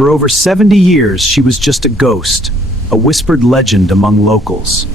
For over 70 years, she was just a ghost, a whispered legend among locals.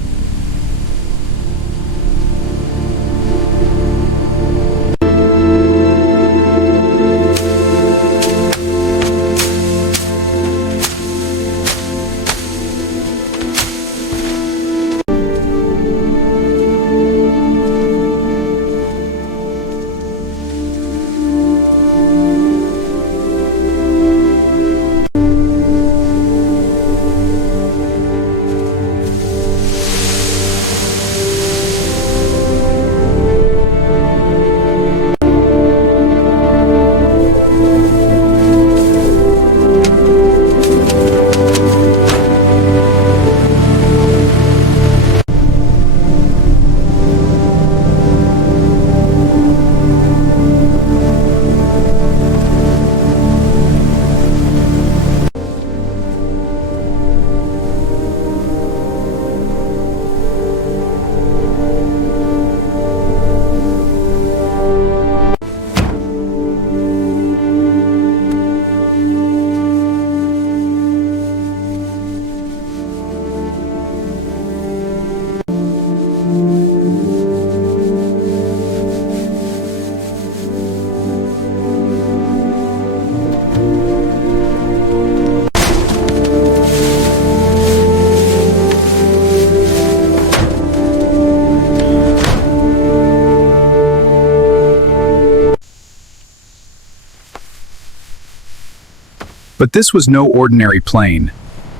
But this was no ordinary plane.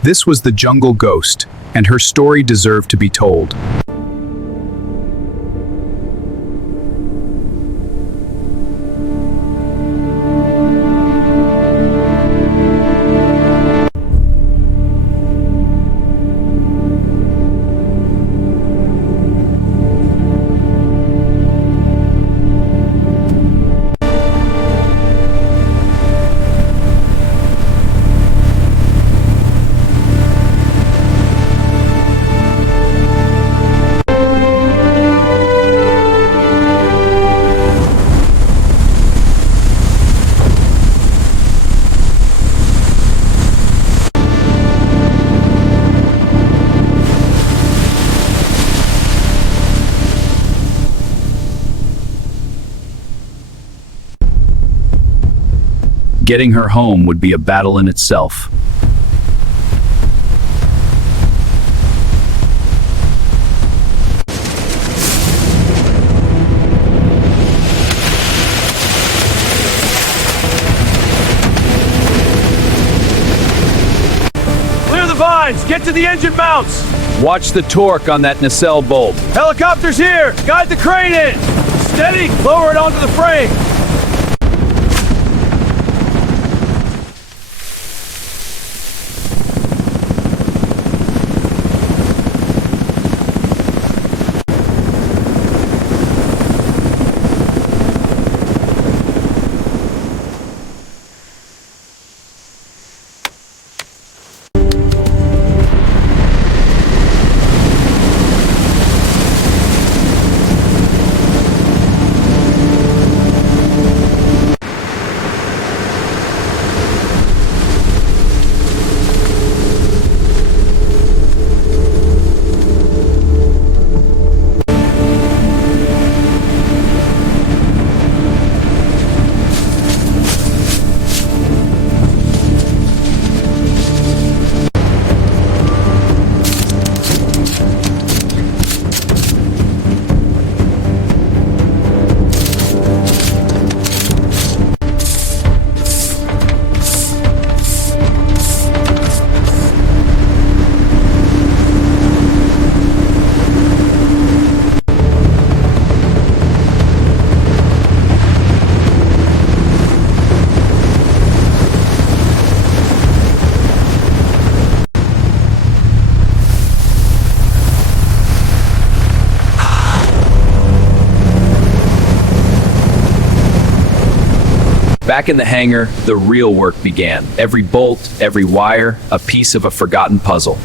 This was the jungle ghost, and her story deserved to be told. Getting her home would be a battle in itself. Clear the vines! Get to the engine mounts! Watch the torque on that nacelle bolt. Helicopter's here! Guide the crane in! Steady! Lower it onto the frame! Back in the hangar, the real work began. Every bolt, every wire, a piece of a forgotten puzzle.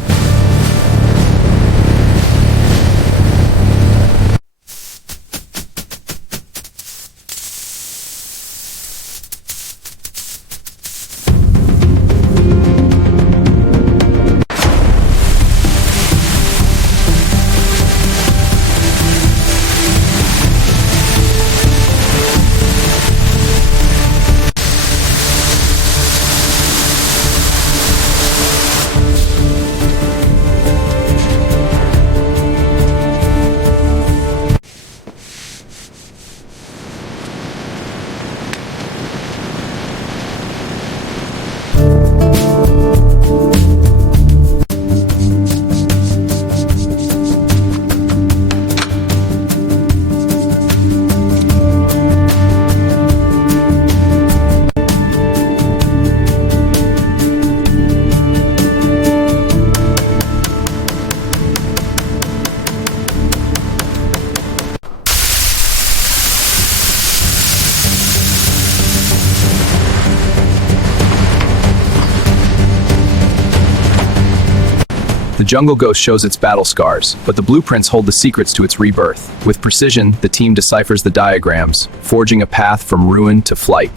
The jungle ghost shows its battle scars, but the blueprints hold the secrets to its rebirth. With precision, the team deciphers the diagrams, forging a path from ruin to flight.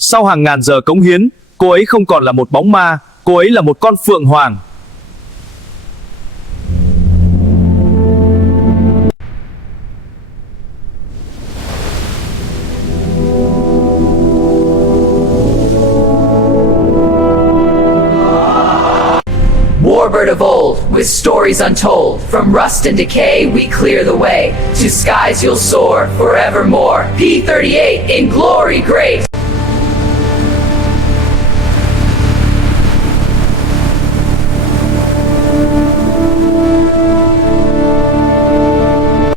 Sau hàng ngàn giờ cống hiến, cô ấy không còn là một bóng ma, cô ấy là một con phượng hoàng. Warbird of old, with stories untold, from rust and decay we clear the way, to skies you'll soar forevermore. P-38 in glory great.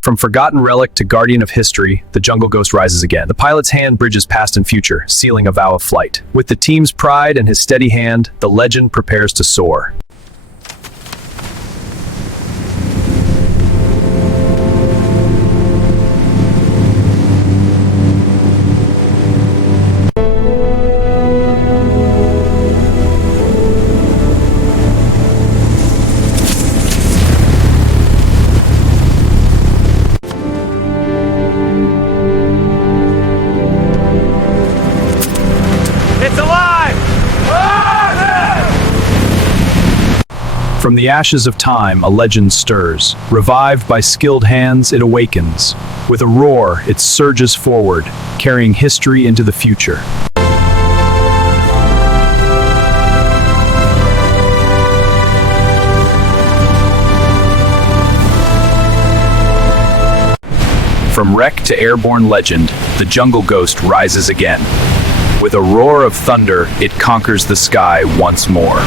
From forgotten relic to guardian of history, the jungle ghost rises again. The pilot's hand bridges past and future, sealing a vow of flight. With the team's pride and his steady hand, the legend prepares to soar. From the ashes of time, a legend stirs. Revived by skilled hands, it awakens. With a roar, it surges forward, carrying history into the future. From wreck to airborne legend, the jungle ghost rises again. With a roar of thunder, it conquers the sky once more.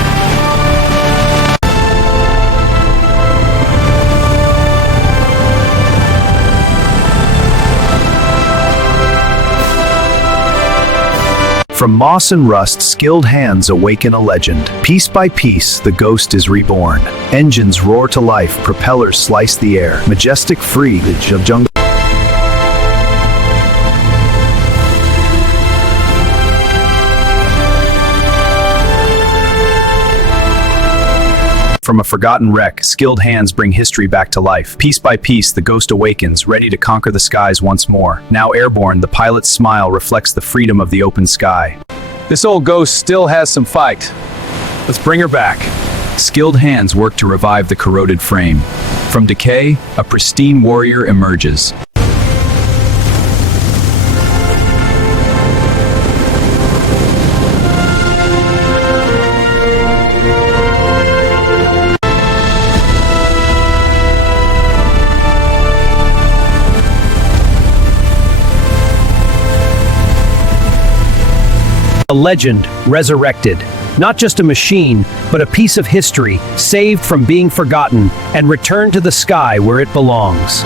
From moss and rust, skilled hands awaken a legend. Piece by piece, the ghost is reborn. Engines roar to life, propellers slice the air. Majestic free, the jungle. From a forgotten wreck, skilled hands bring history back to life. Piece by piece, the ghost awakens, ready to conquer the skies once more. Now airborne, the pilot's smile reflects the freedom of the open sky. This old ghost still has some fight. Let's bring her back. Skilled hands work to revive the corroded frame. From decay, a pristine warrior emerges. A legend resurrected, not just a machine, but a piece of history saved from being forgotten and returned to the sky where it belongs.